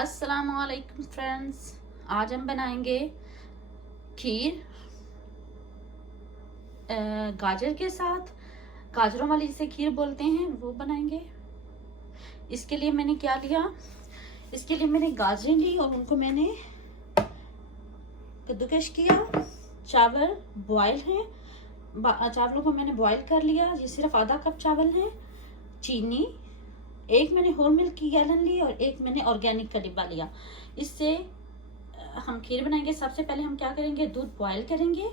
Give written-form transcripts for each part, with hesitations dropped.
अस्सलामुअलैकुम फ्रेंड्स। आज हम बनाएंगे खीर गाजर के साथ। गाजरों वाली जिसे खीर बोलते हैं वो बनाएंगे। इसके लिए मैंने क्या लिया, इसके लिए मैंने गाजरें ली और उनको मैंने कद्दूकश किया। चावल बॉयल हैं, चावलों को मैंने बॉयल कर लिया। ये सिर्फ आधा कप चावल है। चीनी, एक मैंने होल मिल्क की गैलन ली और एक मैंने ऑर्गेनिक का डिब्बा लिया। इससे हम खीर बनाएंगे। सबसे पहले हम क्या करेंगे, दूध बॉयल करेंगे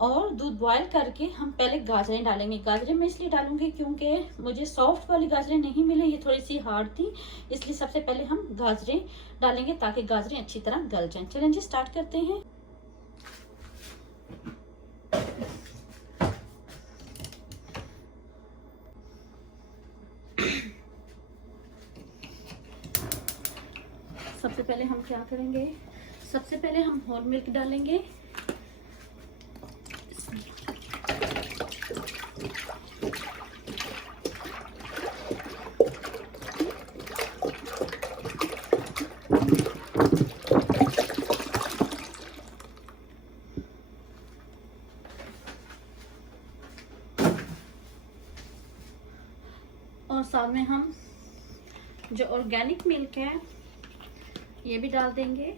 और दूध बॉयल करके हम पहले गाजरें डालेंगे। गाजरें मैं इसलिए डालूंगी क्योंकि मुझे सॉफ्ट वाली गाजरें नहीं मिले, ये थोड़ी सी हार्ड थी, इसलिए सबसे पहले हम गाजरें डालेंगे ताकि गाजरें अच्छी तरह गल जाएं। चलें जी, स्टार्ट करते हैं। सबसे पहले हम क्या करेंगे, सबसे पहले हम होल मिल्क डालेंगे। और साथ में हम जो ऑर्गेनिक मिल्क है ये भी डाल देंगे।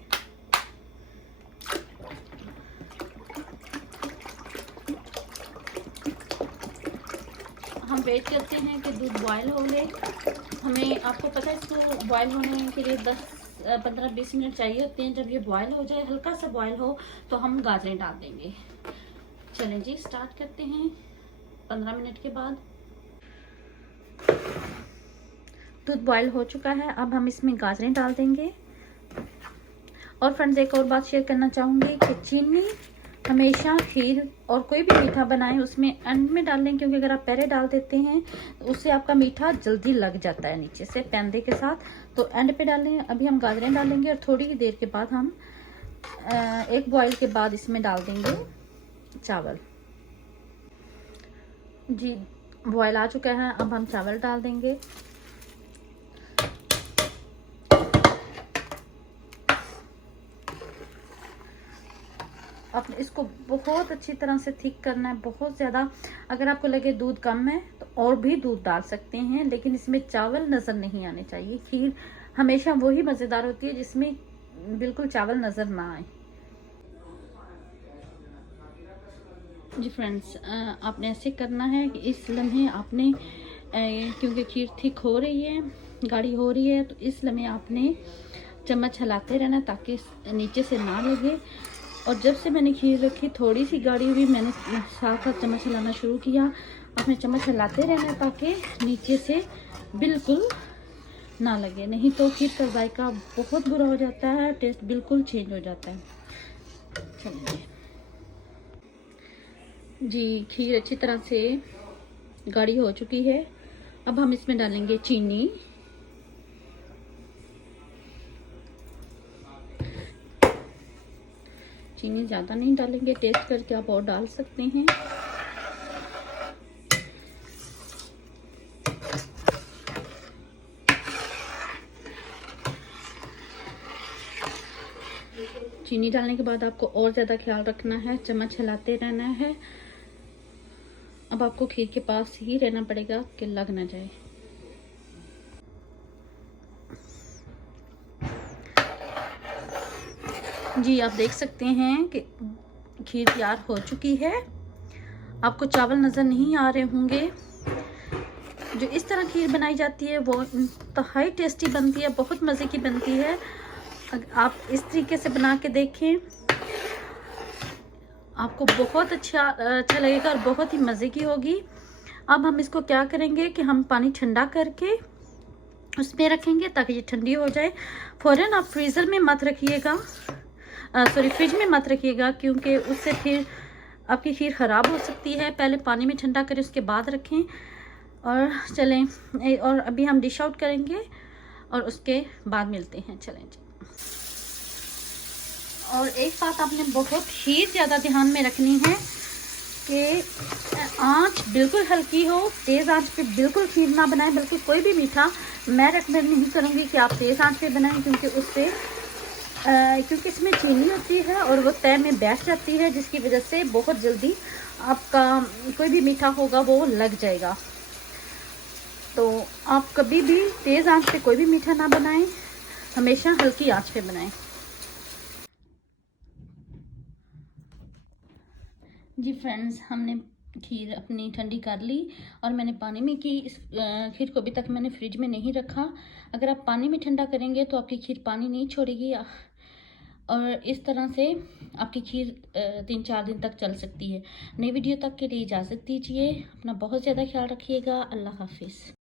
हम वेट करते हैं कि दूध बॉयल हो ले। हमें, आपको पता है, इसको बॉयल होने के लिए 10-15-20 मिनट चाहिए होते हैं। जब ये बॉयल हो जाए, हल्का सा बॉयल हो, तो हम गाजरें डाल देंगे। चलें जी, स्टार्ट करते हैं 15 मिनट के बाद। दूध बॉयल हो चुका है, अब हम इसमें गाजरें डाल देंगे। और फ्रेंड्स, एक और बात शेयर करना चाहूँगी कि चीनी हमेशा खीर और कोई भी मीठा बनाएं उसमें एंड में डालें, क्योंकि अगर आप पहले डाल देते हैं तो उससे आपका मीठा जल्दी लग जाता है नीचे से पैंदे के साथ। तो एंड पे डालें। अभी हम गाजरें डालेंगे और थोड़ी ही देर के बाद हम एक बॉयल के बाद इसमें डाल देंगे चावल। जी, बॉयल आ चुका है, अब हम चावल डाल देंगे। अब इसको बहुत अच्छी तरह से थिक करना है, बहुत ज़्यादा। अगर आपको लगे दूध कम है तो और भी दूध डाल सकते हैं, लेकिन इसमें चावल नज़र नहीं आने चाहिए। खीर हमेशा वही मज़ेदार होती है जिसमें बिल्कुल चावल नज़र ना आए। जी फ्रेंड्स, आपने ऐसे करना है कि इस लम्हे आपने, क्योंकि खीर थिक हो रही है, गाढ़ी हो रही है, तो इस लम्हे आपने चम्मच हिलाते रहना ताकि नीचे से ना लगे। और जब से मैंने खीर रखी थोड़ी सी गाढ़ी हुई, मैंने साथ साथ चम्मच हिलाना शुरू किया। अपने चम्मच हिलाते रहना ताकि नीचे से बिल्कुल ना लगे, नहीं तो खीर का जायका बहुत बुरा हो जाता है, टेस्ट बिल्कुल चेंज हो जाता है। चलिए जी, खीर अच्छी तरह से गाढ़ी हो चुकी है। अब हम इसमें डालेंगे चीनी। चीनी ज़्यादा नहीं डालेंगे, टेस्ट करके आप और डाल सकते हैं। चीनी डालने के बाद आपको और ज़्यादा ख्याल रखना है, चम्मच हिलाते रहना है। अब आपको खीर के पास ही रहना पड़ेगा कि लग ना जाए। जी, आप देख सकते हैं कि खीर तैयार हो चुकी है। आपको चावल नज़र नहीं आ रहे होंगे। जो इस तरह खीर बनाई जाती है वो इंतहाई टेस्टी बनती है, बहुत मज़े की बनती है। आप इस तरीके से बना के देखें, आपको बहुत अच्छा लगेगा और बहुत ही मज़े की होगी। अब हम इसको क्या करेंगे कि हम पानी ठंडा करके उसमें रखेंगे ताकि ये ठंडी हो जाए। फ़ौरन आप फ्रीज़र में मत रखिएगा, सॉरी फ्रिज में मत रखिएगा, क्योंकि उससे फिर आपकी खीर ख़राब हो सकती है। पहले पानी में ठंडा करें, उसके बाद रखें। और चलें, और अभी हम डिश आउट करेंगे और उसके बाद मिलते हैं। चलें जी। और एक बात आपने बहुत ही ज़्यादा ध्यान में रखनी है कि आंच बिल्कुल हल्की हो, तेज़ आंच पे बिल्कुल खीर ना बनाएं, बल्कि कोई भी मीठा मैं रेकमेंड नहीं करूँगी कि आप तेज़ आंच पे बनाएं, क्योंकि उससे क्योंकि इसमें चीनी होती है और वो तय में बैठ जाती है, जिसकी वजह से बहुत जल्दी आपका कोई भी मीठा होगा वो लग जाएगा। तो आप कभी भी तेज़ आंच पे कोई भी मीठा ना बनाएं, हमेशा हल्की आंच पे बनाएं। जी फ्रेंड्स, हमने खीर अपनी ठंडी कर ली और मैंने पानी में की। इस खीर को अभी तक मैंने फ्रिज में नहीं रखा। अगर आप पानी में ठंडा करेंगे तो आपकी खीर पानी नहीं छोड़ेगी और इस तरह से आपकी खीर 3-4 दिन तक चल सकती है। नई वीडियो तक के लिए इजाज़त दीजिए। अपना बहुत ज़्यादा ख्याल रखिएगा। अल्लाह हाफिज़।